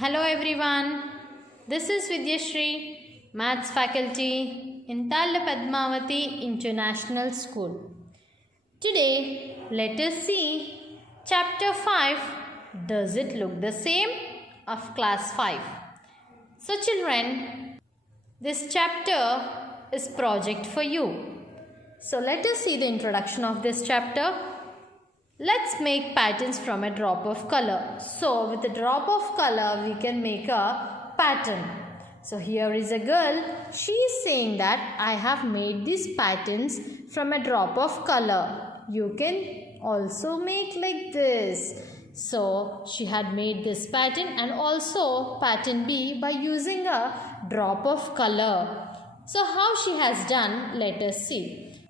Hello everyone, this is Vidyashri, Maths faculty in Talla Padmavati International School. Today, let us see Chapter 5, Does it look the same? Of Class 5. So children, this chapter is project for you. So let us see the introduction of this chapter. Let's make patterns from a drop of color. So with a drop of color, we can make a pattern. So here is a girl. She is saying that I have made these patterns from a drop of color. You can also make like this. So she had made this pattern and also pattern B by using a drop of color. So how she has done, let us see.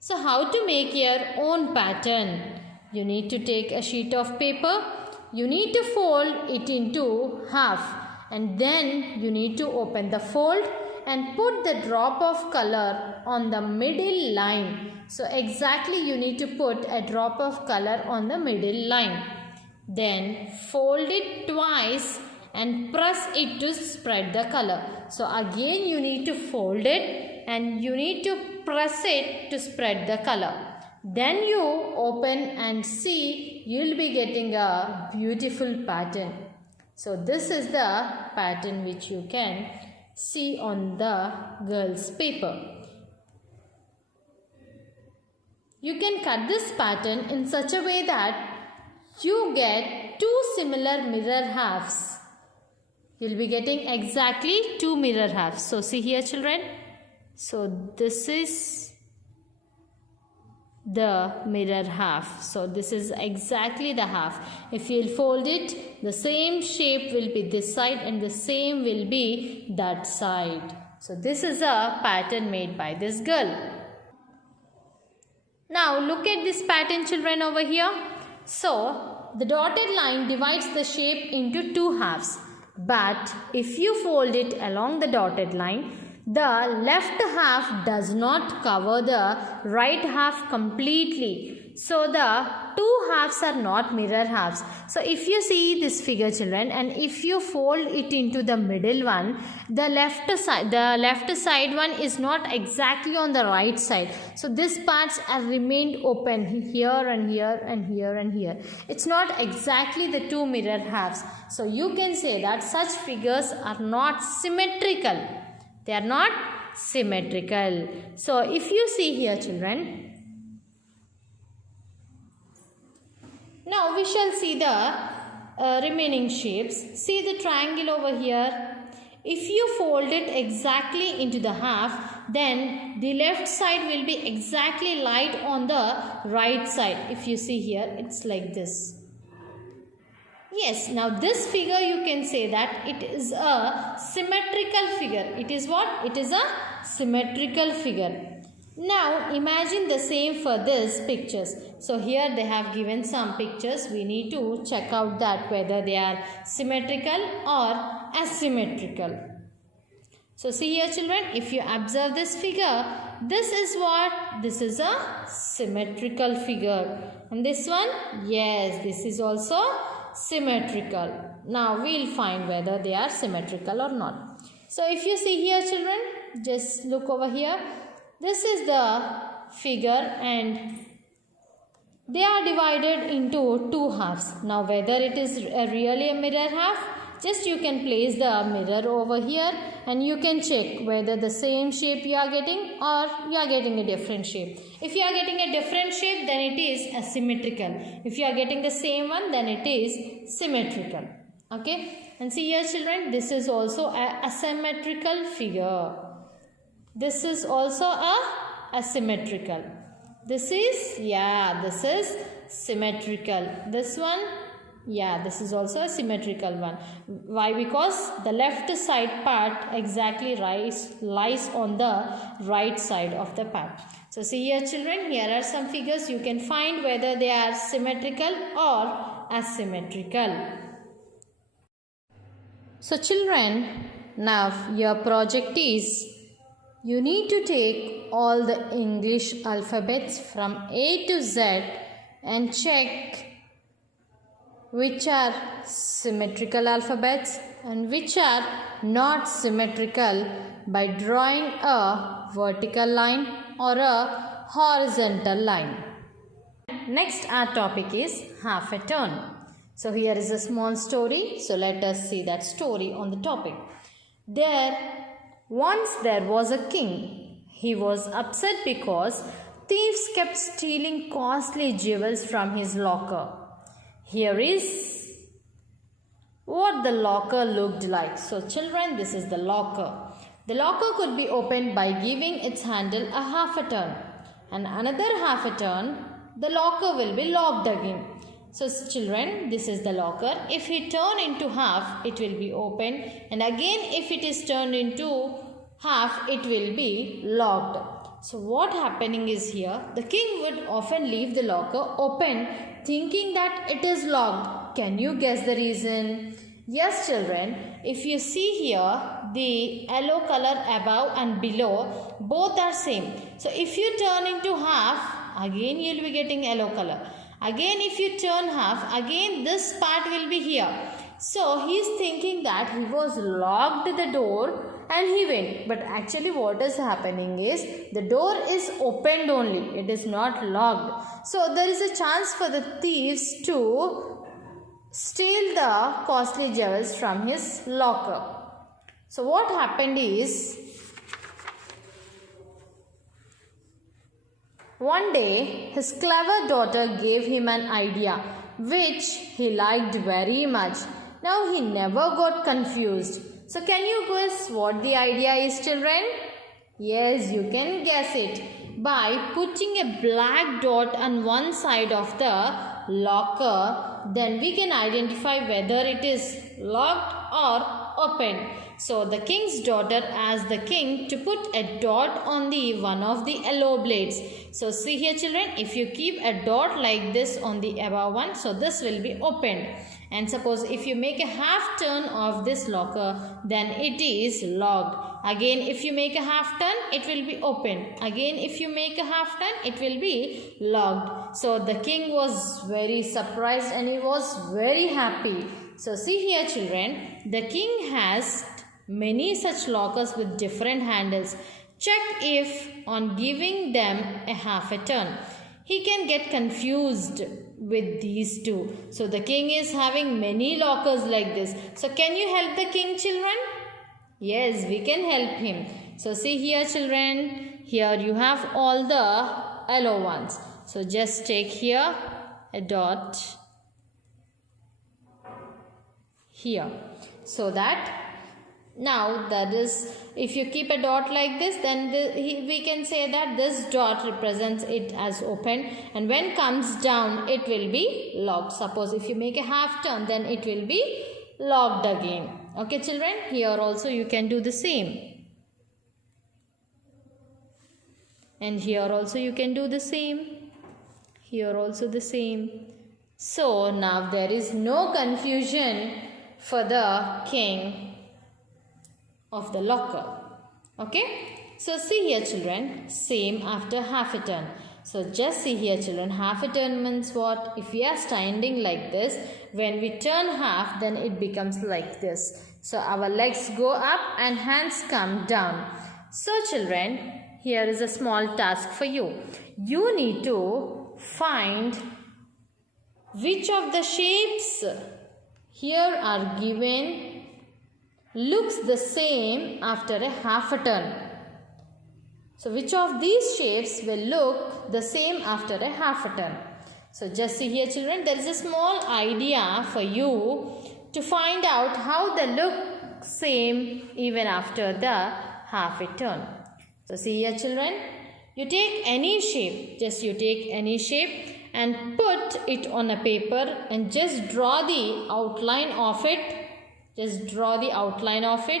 So how to make your own pattern? You need to take a sheet of paper. You need to fold it into half and then you need to open the fold and put the drop of color on the middle line. So exactly you need to put a drop of color on the middle line. Then fold it twice and press it to spread the color. So again you need to fold it and you need to press it to spread the color. Then you open and see, you will be getting a beautiful pattern. So this is the pattern which you can see on the girl's paper. You can cut this pattern in such a way that you get two similar mirror halves. You will be getting exactly two mirror halves. So see here children. So this is the mirror half. So this is exactly the half. If you will fold it, the same shape will be this side and the same will be that side. So this is a pattern made by this girl. Now look at this pattern children over here. So the dotted line divides the shape into two halves. But if you fold it along the dotted line, the left half does not cover the right half completely. So the two halves are not mirror halves. So if you see this figure children and if you fold it into the middle one, the left side one is not exactly on the right side. So these parts are remained open here and here and here and here. It's not exactly the two mirror halves. So you can say that such figures are not symmetrical. They are not symmetrical. So if you see here children, now we shall see the remaining shapes. See the triangle over here. If you fold it exactly into the half, then the left side will be exactly light on the right side. If you see here, it's like this. Yes, now this figure you can say that it is a symmetrical figure. It is what? It is a symmetrical figure. Now imagine the same for these pictures. So here they have given some pictures. We need to check out that whether they are symmetrical or asymmetrical. So see here children, if you observe this figure, this is what? This is a symmetrical figure. And this one? Yes, this is also symmetrical. Now we will find whether they are symmetrical or not. So if you see here children, just look over here. This is the figure and they are divided into two halves. Now whether it is really a mirror half, just you can place the mirror over here and you can check whether the same shape you are getting or you are getting a different shape. If you are getting a different shape, then it is asymmetrical. If you are getting the same one, then it is symmetrical. Okay. And see here children, this is also a asymmetrical figure. This is also a asymmetrical. This is, this is symmetrical. This one, this is also a symmetrical one. Why? Because the left side part exactly lies on the right side of the part. So see here children, here are some figures. You can find whether they are symmetrical or asymmetrical. So children, now your project is, you need to take all the English alphabets from A to Z and check which are symmetrical alphabets and which are not symmetrical by drawing a vertical line or a horizontal line. Next our topic is half a turn. So here is a small story. So let us see that story on the topic. Once there was a king. He was upset because thieves kept stealing costly jewels from his locker. Here is what the locker looked like. So children, this is the locker. The locker could be opened by giving its handle a half a turn. And another half a turn, the locker will be locked again. So children, this is the locker. If we turn into half, it will be open. And again, if it is turned into half, it will be locked. So what happening is here, the king would often leave the locker open thinking that it is locked. Can you guess the reason? Yes children, if you see here, the yellow color above and below, both are same. So if you turn into half, again you will be getting yellow color. Again if you turn half, again this part will be here. So he is thinking that he was locked the door and he went. But actually what is happening is the door is opened only. It is not locked. So there is a chance for the thieves to steal the costly jewels from his locker. So what happened is, one day his clever daughter gave him an idea which he liked very much. Now he never got confused. So can you guess what the idea is children? Yes, you can guess it. By putting a black dot on one side of the locker, then we can identify whether it is locked or open. So the king's daughter asked the king to put a dot on the one of the yellow blades. So see here children, if you keep a dot like this on the above one, so this will be opened. And suppose if you make a half turn of this locker, then it is locked. Again if you make a half turn, it will be open. Again if you make a half turn, it will be locked. So the king was very surprised and he was very happy. So see here children, the king has many such lockers with different handles. Check if on giving them a half a turn, he can get confused with these two. So the king is having many lockers like this. So can you help the king children? Yes, we can help him. So see here children, here you have all the yellow ones. So just take here a dot here, so that now that is, if you keep a dot like this, then we can say that this dot represents it as open, and when comes down it will be locked. Suppose if you make a half turn, then it will be locked again. Okay children, here also you can do the same, and here also you can do the same, here also the same. So now there is no confusion for the king of the locker. Okay, so see here children, same after half a turn. So just see here children, half a turn means what? If we are standing like this, when we turn half, then it becomes like this. So our legs go up and hands come down. So children, here is a small task for you. You need to find which of the shapes here are given looks the same after a half a turn. So which of these shapes will look the same after a half a turn? So just see here children, there is a small idea for you to find out how they look same even after the half a turn. So see here children, you take any shape, just you take any shape and put it on a paper and just draw the outline of it. Just draw the outline of it,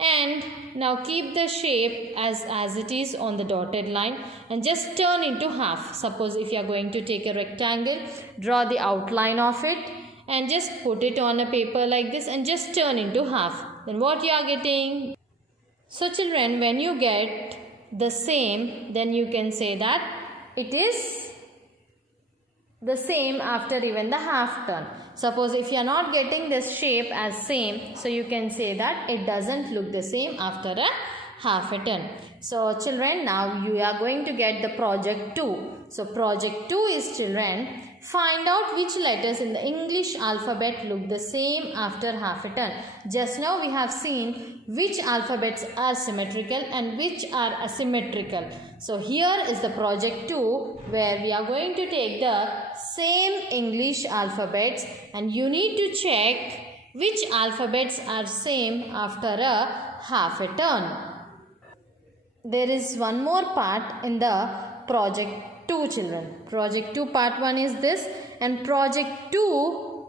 and now keep the shape as it is on the dotted line and just turn into half. Suppose if you are going to take a rectangle, draw the outline of it and just put it on a paper like this and just turn into half. Then what you are getting? So children, when you get the same, then you can say that it is the same after even the half turn. Suppose if you are not getting this shape as same, so you can say that it doesn't look the same after a half a turn. So children, now you are going to get the project 2. So project 2 is, children, find out which letters in the English alphabet look the same after half a turn. Just now we have seen which alphabets are symmetrical and which are asymmetrical. So here is the project 2 where we are going to take the same English alphabets and you need to check which alphabets are same after a half a turn. There is one more part in the project 2, children. Project 2 part 1 is this and project 2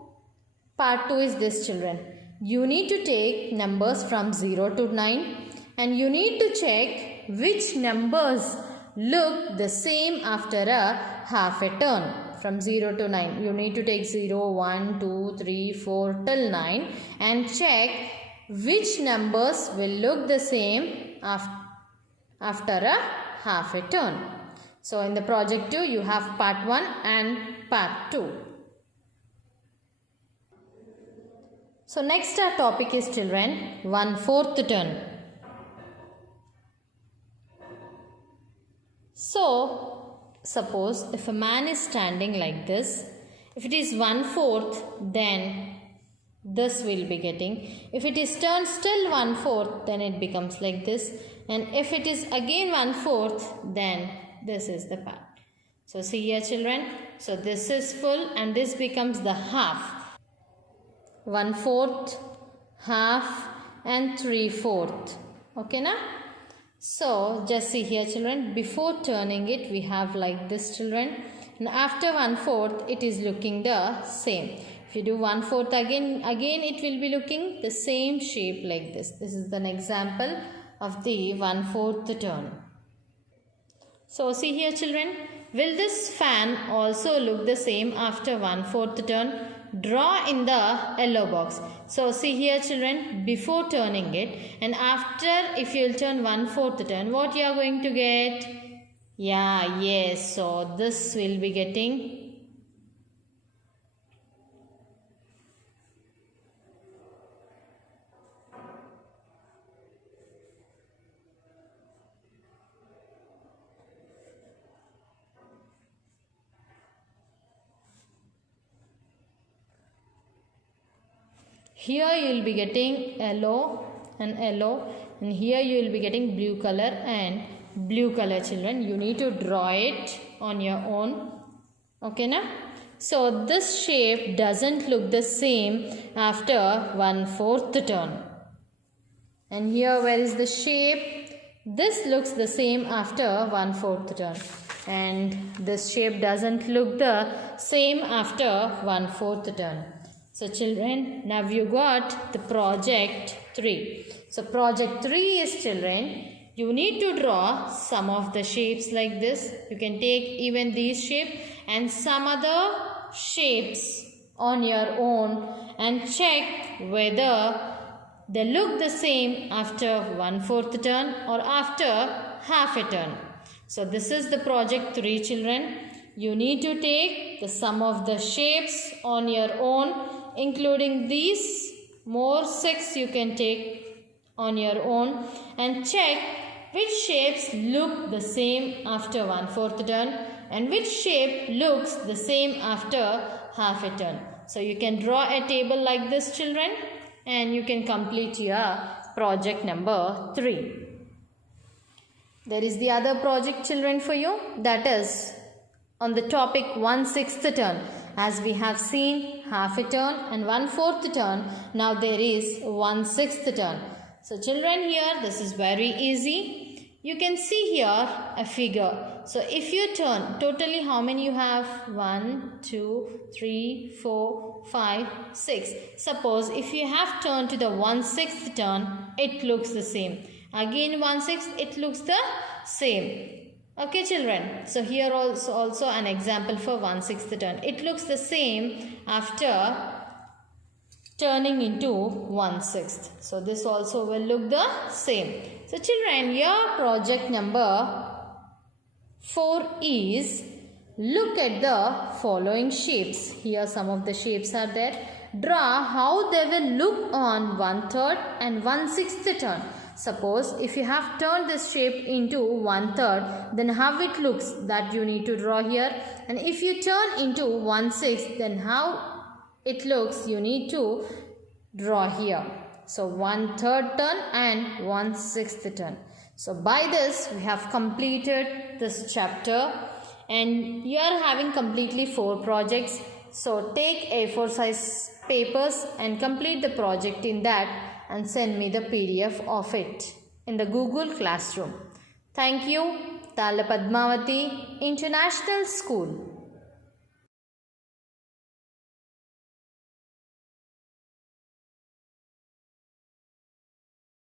part 2 is this, children. You need to take numbers from 0 to 9 and you need to check which numbers look the same after a half a turn. From 0 to 9 you need to take 0, 1, 2, 3, 4 till 9 and check which numbers will look the same after a half a turn. So in the project 2 you have part 1 and part 2. So next our topic is, children, 1/4 turn. So suppose if a man is standing like this, if it is 1/4 then this will be getting. If it is turned still 1/4 then it becomes like this, and if it is again 1/4 then this is the part. So see here, children, so this is full and this becomes the half. 1/4, half and 3/4. Okay na? So just see here, children, before turning it we have like this, children, and after 1/4 it is looking the same. If you do 1/4 again it will be looking the same shape like this. This is an example of the 1/4 turn. So see here, children, will this fan also look the same after 1/4 turn? Draw in the yellow box. So see here, children, before turning it and after, if you will turn 1/4 turn, what you are going to get? Yeah, yes, so this will be getting here you will be getting yellow and here you will be getting blue color and blue color, children. You need to draw it on your own. Okay na? So this shape doesn't look the same after 1/4 turn. And here where is the shape? This looks the same after 1/4 turn. And this shape doesn't look the same after 1/4 turn. So children, now you got the project 3. So project 3 is, children, you need to draw some of the shapes like this. You can take even these shapes and some other shapes on your own and check whether they look the same after 1/4 turn or after half a turn. So this is the project 3, children. You need to take the sum of the shapes on your own, including these more 6 you can take on your own and check which shapes look the same after 1/4 turn and which shape looks the same after half a turn. So you can draw a table like this, children, and you can complete your project number 3. There is the other project, children, for you, that is on the topic 1/6 turn. As we have seen half a turn and 1/4 turn, now there is 1/6 turn. So children, here this is very easy. You can see here a figure. So if you turn, totally how many you have? 1, 2, 3, 4, 5, 6. Suppose if you have turned to the 1/6 turn, it looks the same. Again 1/6, it looks the same. Okay, children. So here also an example for 1/6 turn. It looks the same after turning into 1/6. So this also will look the same. So children, your project number 4 is Look at the following shapes. Here some of the shapes are there. Draw how they will look on 1/3 and 1/6 turn. Suppose if you have turned this shape into 1/3, then how it looks, that you need to draw here. And if you turn into 1/6, then how it looks, you need to draw here. So 1/3 turn and 1/6 turn. So by this we have completed this chapter, and you are having completely 4 projects. So take A4 size papers and complete the project in that and send me the PDF of it in the Google Classroom. Thank you. Tala Padmavati International School.